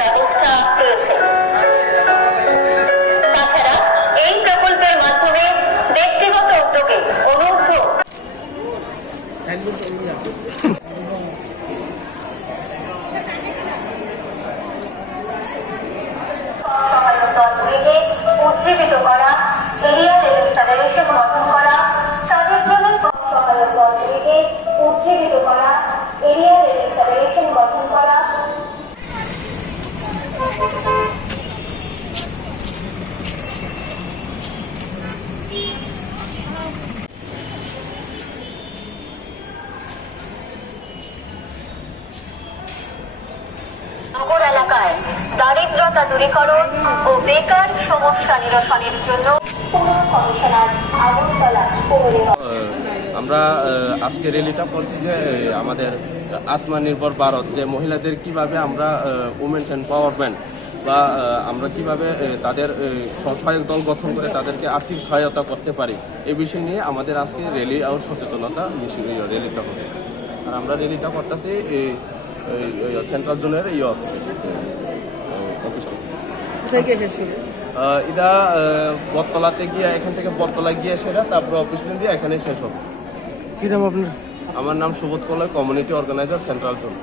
ব্যবস্থা রয়েছে। তাছাড়া এই প্রকল্পের মাধ্যমে ব্যক্তিগত উদ্যোগে অনূর্ধ্ব উজ্জীবিত করা, এরিয়া লেভেল ফেডারেশন গঠন করা, তাদের জন্য সহায়ক দলগুলিকে উজ্জীবিত করা, এরিয়া লেভেল ফেডারেশন গঠন করা। নগর এলাকায় দারিদ্রতা দূরীকরণ ও বেকার সমস্যা নিরসনের জন্য পুর কমিশনার আগরতলা পৌর আমরা আজকে র্যালিটা করছি যে আমাদের আত্মনির্ভর ভারত, যে মহিলাদের কিভাবে আমরা উমেন্স এম্পাওয়ারমেন্ট বা আমরা কিভাবে তাদের স্বসহায়ক দল গঠন করে তাদেরকে আর্থিক সহায়তা করতে পারি, এই বিষয় নিয়ে আমাদের আজকে র্যালি আর সচেতনতা র্যালিটা হবে। আর আমরা র্যালিটা করতেছি সেন্ট্রাল জোনের অফিস থেকে। এটা বটতলাতে গিয়ে, এখান থেকে বটতলা গিয়ে সেটা, তারপর অফিস দিয়ে এখানে শেষ হবে। কি নাম আপনার? আমার নাম Subodh Kaloy, community organiser, central zone.